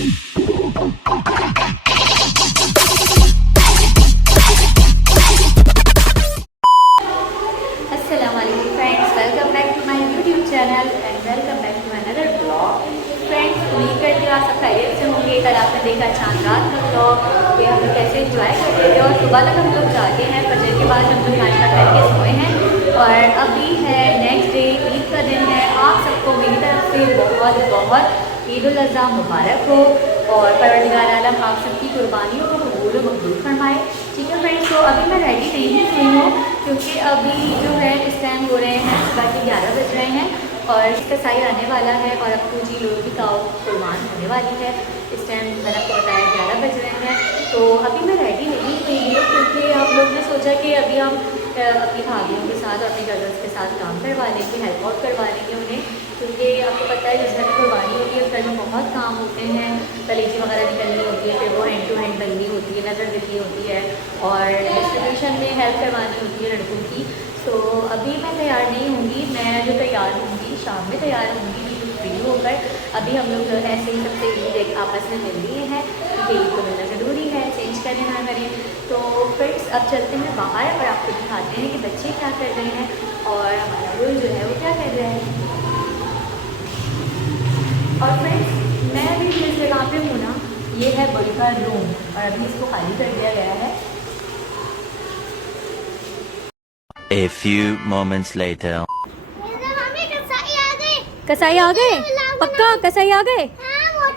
अस्सलामुअलैकुम friends, welcome back to my YouTube channel and welcome back to another blog. Friends, उम्मीद करती हूँ आप सब खैरियत से होंगे। कल आपने देखा चांद रात का ब्लॉग कि हम लोग कैसे एंजॉय करते थे और सुबह तक हम लोग जागे हैं। फजर के बाद हम लोग नाश्ता करके सोए हैं और अभी है नेक्स्ट डे, ईद का दिन है। आप सबको मेरी तरफ से बहुत बहुत ईद उल अज़हा मुबारक हो और परवरदिगार आलम आप सबकी कुर्बानियों को कबूल व मकबूल फरमाए। ठीक है फ्रेंड्स, तो अभी मैं रेडी नहीं हुई हूँ क्योंकि अभी जो है इस टाइम हो रहे हैं सुबह के 11 बज रहे हैं और कसाई आने वाला है और अप्पू जी लोग की काऊ कुर्बान होने वाली है। इस टाइम मैंने आपको बताया 11 बज रहे हैं, तो अभी मैं रेडी नहीं हुई हूँ क्योंकि हम लोग ने सोचा कि अभी हम अपनी भाभीयों के साथ और अपने कज़न्स के साथ काम करवा लेंगे, हेल्प आउट करवा लेंगे उन्हें, क्योंकि आपको पता है जिस घर में कुर्बानी होती है उस घर में बहुत काम होते हैं। कलेजी वगैरह निकलनी होती है, फिर वो हैंड टू हैंड बननी होती है, नज़र दिखनी होती है और डिस्ट्रीब्यूशन में हेल्प करवानी होती है लड़कों की। तो अभी मैं तैयार नहीं होंगी, मैं जो तैयार होंगी शाम में तैयार होंगी बिल्कुल फ्री होकर। अभी हम लोग ऐसे ही सबसे ईद आपस में मिल लिए हैं क्योंकि ईद को मिलना ज़रूरी है, चेंज करें ना करें। तो फ्रेंड्स, अब चलते हैं बाहर और आपको दिखाते हैं कि बच्चे क्या कर रहे हैं और हमारा रोल जो है वो क्या कर रहा है। और फ्रेंड्स, मैं अभी जिस जगह पे हूँ ना, ये है बड़ी का रूम और अभी इसको खाली कर दिया गया है। A few moments later. कसाई आ गए? पक्का कसाई आ गए?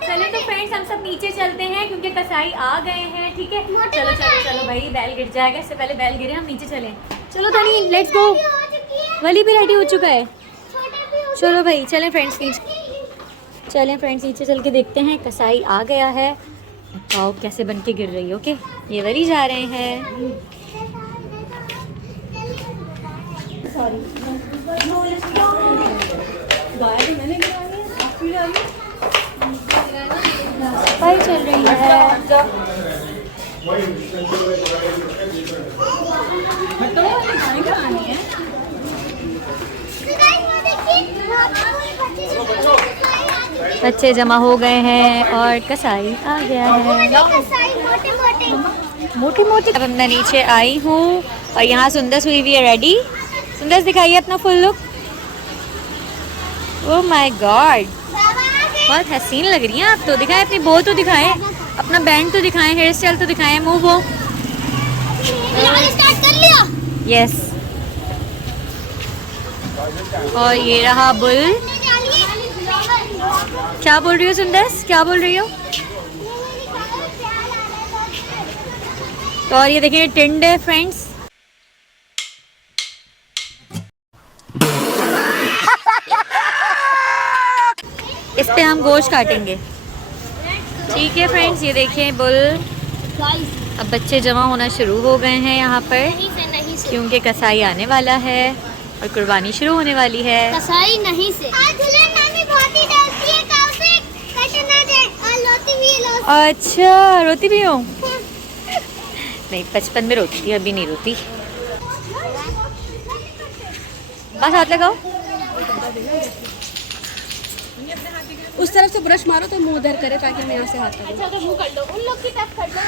चले तो फ्रेंड्स, हम सब नीचे चलते हैं क्योंकि कसाई आ गए हैं। ठीक है, चलो चलो चलो भाई, बैल गिर जाएगा, इससे पहले बैल गिरे हम नीचे चलें। चलो धनी, लेट्स गो। वली भी रेडी हो चुका है। चलो भाई चलें फ्रेंड्स, नीचे चलें फ्रेंड्स, नीचे चल के देखते हैं। कसाई आ गया है। पाओ कैसे बन के गिर रही है। ओके, ये वली जा रहे हैं। सफाई चल रही है। बच्चे जमा हो गए हैं और कसाई आ गया है। मोटी मोटी। अब मैं नीचे आई हूँ और यहाँ सुंदस हुई हुई है रेडी। सुंदस दिखाइए अपना full look. Oh my God, बहुत हसीन लग रही हैं आप तो। दिखाएं अपनी बो तो दिखाएं, अपना बैंड तो दिखाएं, हेयर स्टाइल तो दिखाएं, मूव हो। यस, और ये रहा बुल। क्या बोल रही हो सुंदस, क्या बोल रही हो? तो और ये देखिए टिंड है फ्रेंड्स। इस पे हम गोश्त काटेंगे। ठीक है फ्रेंड्स, ये देखिए बुल। अब बच्चे जमा होना शुरू हो गए हैं यहाँ पर क्योंकि कसाई आने वाला है और कुर्बानी शुरू होने वाली है। कसाई नहीं से अच्छा, रोती भी हो? नहीं, बचपन में रोती थी, अभी नहीं रोती। बस हाथ लगाओ। उस तरफ से ब्रश मारो तो मुंह उधर करे ताकि मैं यहाँ से हाथ करूँ। अच्छा, तो मुंह कर दो, उन लोग की तरफ कर दो।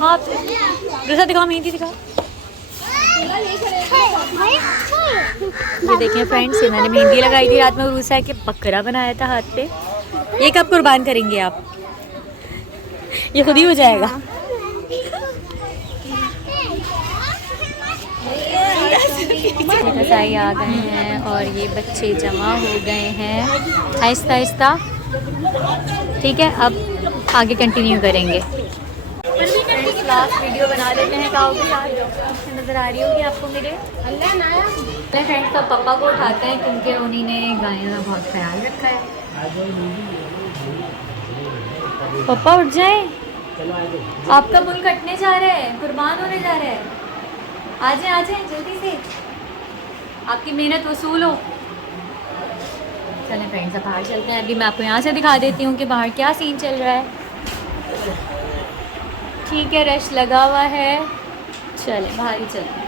हाँ, दूसरा दिखाओ, मेहंदी दिखाओ। ये देखिए फ्रेंड्स, ये मैंने मेहंदी लगाई थी रात में, रूसा के बकरा बनाया था हाथ पे। ये कब कुर्बान करेंगे आप? ये खुद ही हो जाएगा। कसाई आ गए हैं और ये बच्चे जमा हो गए हैं आहिस्ता आहिस्ता। ठीक है, अब आगे कंटिन्यू करेंगे। लास्ट वीडियो बना लेते हैं काऊ के साथ, नज़र आ रही होगी आपको मेरे। फ्रेंड्स, तो पापा को उठाते हैं क्योंकि उन्हीं ने गायों का बहुत ख्याल रखा है। पापा उठ जाए, आपका बुल कटने जा रहा है, कुर्बान होने जा रहा है। आ जाए जल्दी से, आपकी मेहनत वसूल हो। चलें फ्रेंड्स, अब बाहर चलते हैं। अभी मैं आपको यहाँ से दिखा देती हूँ कि बाहर क्या सीन चल रहा है। ठीक है, रश लगा हुआ है। चलें बाहर ही चलते हैं।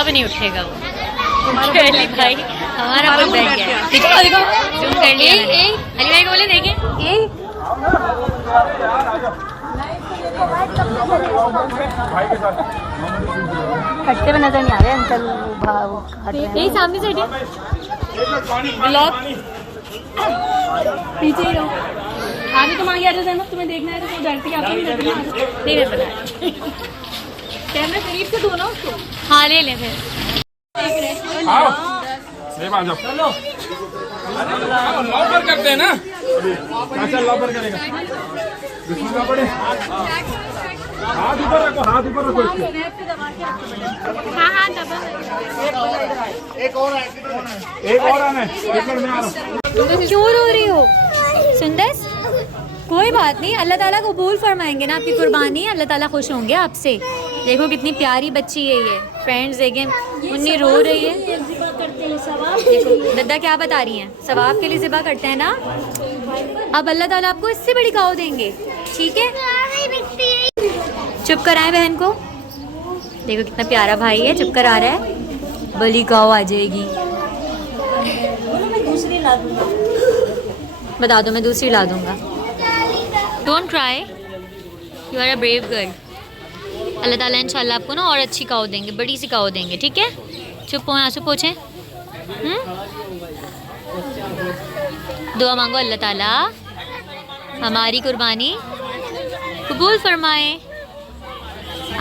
अब नहीं उठेगा वो। अली भाई हमारा मन बैठ गया। देखो देखो जूम कर लिया मैंने। अली भाई को बोले देखें ये हटते हुए नजर नहीं आ रहे अंकल। यही सामने से हटिए। ब्लॉग पीछे ही रहो। आगे तुम आगे आ जाओ जैनब, तुम्हें देखना है तो डरती है आपको नहीं डरती। नहीं पता कैमरा करीब से दो ना उसको। हाँ ले लें फिर। चलो लॉपर करते हैं ना। अच्छा लॉपर करेगा। बिस्मिल्लाह पढ़े। हाथ ऊपर रखो, हाथ ऊपर रखो इसके। हाँ हाँ दबा। एक और आना है, एक मिनट में आ रहा हूँ। क्यों रो रही हो सुंदर? कोई बात नहीं, अल्लाह ताला कबूल फरमाएंगे ना आपकी कुर्बानी। अल्लाह ताला खुश होंगे आपसे। देखो कितनी प्यारी बच्ची है ये। फ्रेंड्स देखें उन्नी रो रही है। देखो दद्दा क्या बता रही हैं, सवाब के लिए ज़िबा करते हैं ना। अब अल्लाह ताला आपको इससे बड़ी काऊ देंगे, ठीक है। चुप कराएं बहन को। देखो कितना प्यारा भाई है, चुप करा रहा है। बड़ी काऊ आ जाएगी। बता दो मैं दूसरी ला दूंगा। Don't cry, you are a brave girl. Allah ताला इंशाल्लाह आपको ना और अच्छी काऊ देंगे, बड़ी सी काऊ देंगे, ठीक है। चुप हो, आंसू पोछें। दुआ मांगो अल्लाह ताला हमारी कुर्बानी कबूल फरमाए।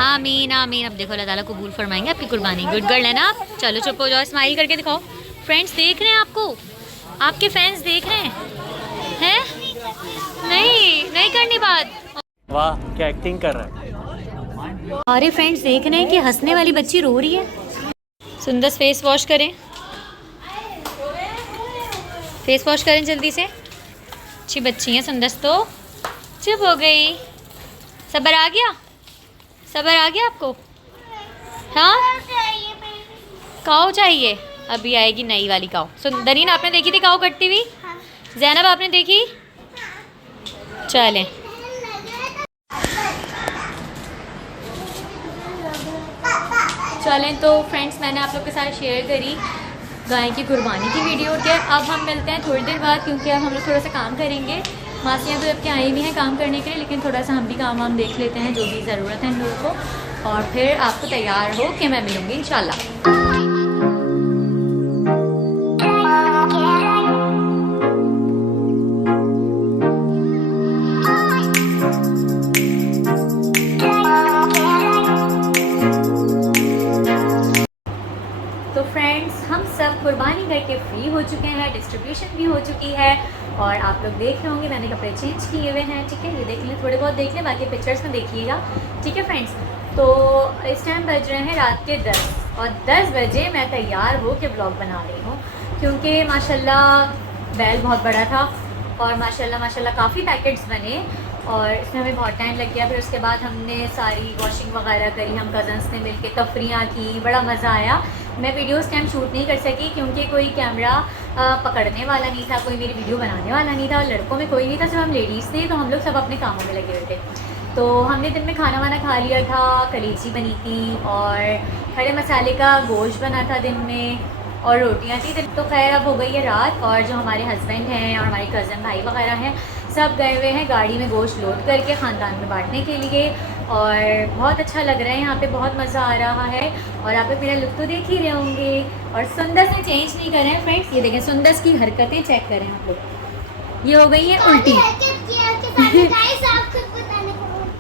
आमीन आमीन। अब देखो अल्लाह ताला कबूल फरमाएंगे आपकी कुर्बानी। गुड गर्ल है ना आप। चलो चुप हो जाओ, स्माइल करके दिखाओ। फ्रेंड्स देख रहे हैं आपको, आपके फैंस देख रहे हैं। हैं? नहीं करनी बात। वाह क्या एक्टिंग कर रहा है। हमारे फ्रेंड्स देख रहे हैं कि हंसने वाली बच्ची रो रही है। सुंदर फेस वॉश करें, फेस वॉश करें जल्दी से। अच्छी बच्ची है सुंदर। तो चुप हो गई। सबर आ गया, सबर आ गया आपको। हाँ काऊ चाहिए, अभी आएगी नई वाली काऊ। सुंदरीन आपने देखी थी काऊ कटती हुई? जैनब आपने देखी? चलें तो फ्रेंड्स मैंने आप लोग के साथ शेयर करी गाय की कुर्बानी की वीडियो के। अब हम मिलते हैं थोड़ी देर बाद, क्योंकि अब हम लोग थोड़ा सा काम करेंगे। मासियाँ तो जब के आई भी हैं काम करने के लिए, लेकिन थोड़ा सा हम भी काम देख लेते हैं जो भी ज़रूरत है हम लोगों को। और फिर आपको तैयार हो कि मैं मिलूँगी इंशाल्लाह। तो फ्रेंड्स हम सब कुर्बानी करके फ्री हो चुके हैं, डिस्ट्रीब्यूशन भी हो चुकी है। और आप लोग देख रहे होंगे मैंने कपड़े चेंज किए हुए हैं, ठीक है। ये देख लें, थोड़े बहुत देख लें, बाकी पिक्चर्स में देखिएगा, ठीक है फ्रेंड्स। तो इस टाइम बज रहे हैं रात के 10 और 10 बजे मैं तैयार हो के ब्लॉग बना रही हूँ, क्योंकि माशाल्लाह बैल बहुत बड़ा था और माशाल्लाह काफ़ी पैकेट्स बने और इसमें हमें बहुत टाइम लग गया। फिर उसके बाद हमने सारी वॉशिंग वगैरह करी, हम कज़न्स ने मिलके तफरियाँ की, बड़ा मज़ा आया। मैं वीडियो उस टाइम शूट नहीं कर सकी क्योंकि कोई कैमरा पकड़ने वाला नहीं था, कोई मेरी वीडियो बनाने वाला नहीं था और लड़कों में कोई नहीं था, सिर्फ हम लेडीज़ थे। तो हम लोग सब अपने कामों में लगे हुए थे। तो हमने दिन में खाना वाना खा लिया था, कलीची बनी थी और खड़े मसाले का गोश्त बना था दिन में और रोटियां थी। तो खैर अब हो गई है रात और जो हमारे हस्बैंड हैं और हमारे कज़न भाई वगैरह हैं सब गए हुए हैं गाड़ी में गोश्त लोड करके ख़ानदान में बांटने के लिए। और बहुत अच्छा लग रहा है यहाँ पे, बहुत मज़ा आ रहा है। और आप लोग मेरा लुक तो देख ही रहे होंगे। और सुंदर से चेंज नहीं कर रहे हैं फ्रेंड्स, ये देखें सुंदर की हरकतें चेक करें आप लोग, ये हो गई है उल्टी।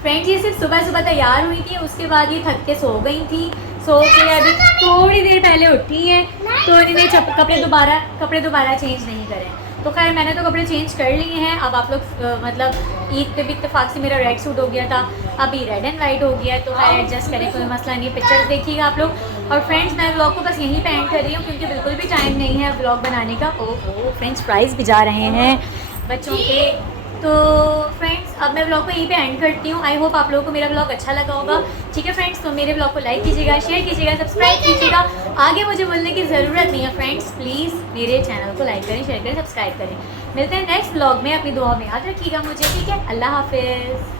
फ्रेंड्स ये सिर्फ सुबह सुबह तैयार हुई थी, उसके बाद ये थक के सो गई थी। सो के अभी थोड़ी देर पहले उठी है तो इन्हें कपड़े दोबारा चेंज नहीं करें। तो खैर मैंने तो कपड़े चेंज कर लिए हैं। अब आप लोग मतलब ईद पे भी इत्तेफाक से मेरा रेड सूट हो गया था, अभी रेड एंड वाइट हो गया है। तो खैर एडजस्ट करें, कोई मसला नहीं है। पिक्चर्स देखिएगा आप लोग। और फ्रेंड्स मैं व्लॉग को बस यहीं पे एंड कर रही हूँ क्योंकि बिल्कुल भी टाइम नहीं है व्लॉग बनाने का। ओहो फ्रेंड्स प्राइज़ भी जा रहे हैं बच्चों के। तो फ्रेंड्स अब मैं व्लॉग को यहीं पे एंड करती हूँ। आई होप आप लोगों को मेरा व्लॉग अच्छा लगा होगा, ठीक है फ्रेंड्स। तो मेरे व्लॉग को लाइक कीजिएगा, शेयर कीजिएगा, सब्सक्राइब कीजिएगा। आगे मुझे बोलने की ज़रूरत नहीं है फ्रेंड्स, प्लीज़ मेरे चैनल को लाइक करें, शेयर करें, सब्सक्राइब करें। मिलते हैं नेक्स्ट व्लॉग में, अपनी दुआ में याद रखिएगा मुझे, ठीक है। अल्लाह हाफिज़।